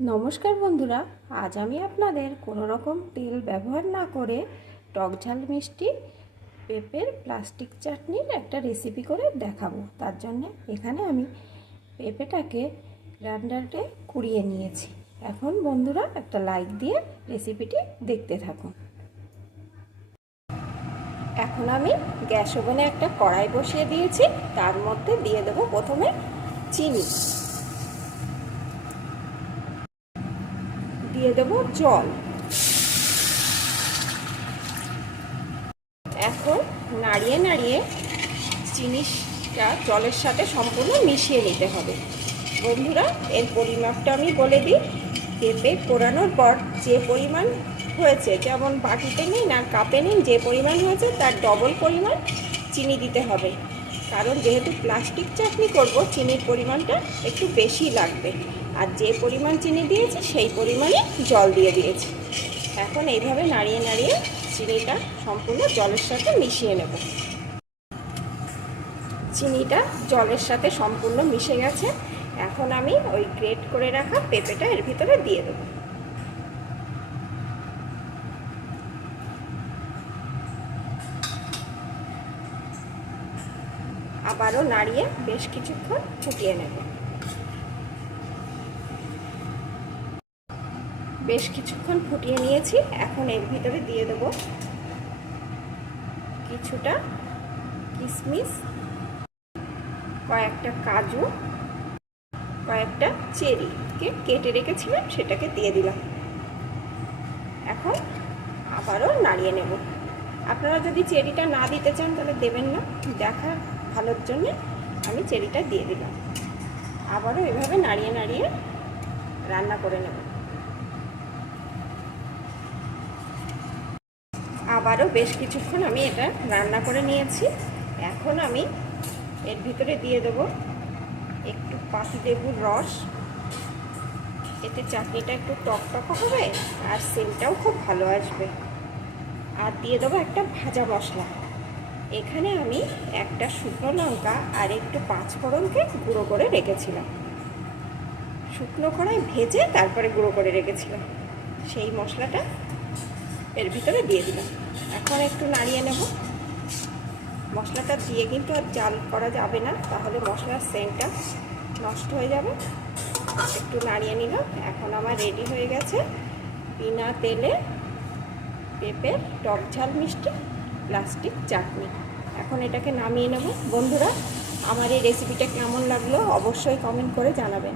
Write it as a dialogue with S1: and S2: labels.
S1: নমস্কার বন্ধুরা, আজ আমি আপনাদের কোনো রকম তেল ব্যবহার না করে টক ঝাল মিষ্টি, পেঁপের প্লাস্টিক চাটনির একটা রেসিপি করে দেখাবো। তার জন্য এখানে আমি পেঁপেটাকে গ্রাইন্ডারে কুড়িয়ে নিয়েছি। এখন বন্ধুরা, একটা লাইক দিয়ে রেসিপিটি দেখতে থাকুন। এখন আমি গ্যাস ওভেনে একটা কড়াই বসিয়ে দিয়েছি। তার মধ্যে দিয়ে দেবো প্রথমে চিনি। দিয়ে দেব জল। এখন নাড়িয়ে নাড়িয়ে জিনিসটা জলের সাথে সম্পূর্ণ মিশিয়ে নিতে হবে। বন্ধুরা, এর পরিমাপটা আমি বলে দিই। পেঁপে পোড়ানোর পর যে পরিমাণ হয়েছে, যেমন বাটিতে নিন আর কাপে নিন, যে পরিমাণ হয়েছে তার ডবল পরিমাণ চিনি দিতে হবে। কারণ যেহেতু প্লাস্টিক চাটনি করব, চিনির পরিমাণটা একটু বেশি লাগবে। আর যে পরিমাণ চিনি দিয়েছি, সেই পরিমাণে জল দিয়ে দিয়েছি। এখন এইভাবে নাড়িয়ে নাড়িয়ে চিনিটা সম্পূর্ণ জলের সাথে মিশিয়ে নেব। চিনিটা জলের সাথে সম্পূর্ণ মিশে গেছে। এখন আমি ওই গ্রেট করে রাখা পেঁপেটা এর ভিতরে দিয়ে দেবো। আবারও নাড়িয়ে বেশ কিছুক্ষণ ফুটিয়ে নেব। বেশ কিছুক্ষণ ফুটিয়ে নিয়েছি। এখন এর ভিতরে দিয়ে দেব কিছুটা কিশমিশ কয়েকটা কাজু, কয়েকটা চেরিকে কেটে রেখেছিলাম সেটাকে দিয়ে দিলাম। এখন আবারও নাড়িয়ে নেব। আপনারা যদি চেরিটা না দিতে চান তাহলে দেবেন না। দেখা ভালোর জন্যে আমি চেরিটা দিয়ে দিলাম। আবারও এভাবে নাড়িয়ে নাড়িয়ে রান্না করে নেব। আবারও বেশ কিছুক্ষণ আমি এটা রান্না করে নিয়েছি। এখন আমি এর ভিতরে দিয়ে দেব একটু পাতি লেবুর রস। এতে চাটনিটা একটু টক টক হবে আর সেন্টটাও খুব ভালো আসবে। আর দিয়ে দেবো একটা ভাজা মশলা। এখানে আমি একটা শুকনো লঙ্কা আর একটু পাঁচফোড়নকে গুঁড়ো করে রেখেছিলাম। শুকনো কড়াই ভেজে তারপরে গুঁড়ো করে রেখেছিলাম। সেই মশলাটা এর ভিতরে দিয়ে দিলাম। এখন একটু নাড়িয়ে নেব। মশলাটা দিয়ে কিন্তু আর জাল করা যাবে না, তাহলে মশলার সেন্টটা নষ্ট হয়ে যাবে। একটু নাড়িয়ে নিলাম, এখন আমার রেডি হয়ে গেছে। বিনা তেলে পেঁপের টক ঝাল মিষ্টি, প্লাস্টিক চাটনি। এখন এটাকে নামিয়ে নেব। বন্ধুরা, আমার এই রেসিপিটা কেমন লাগল অবশ্যই কমেন্ট করে জানাবেন।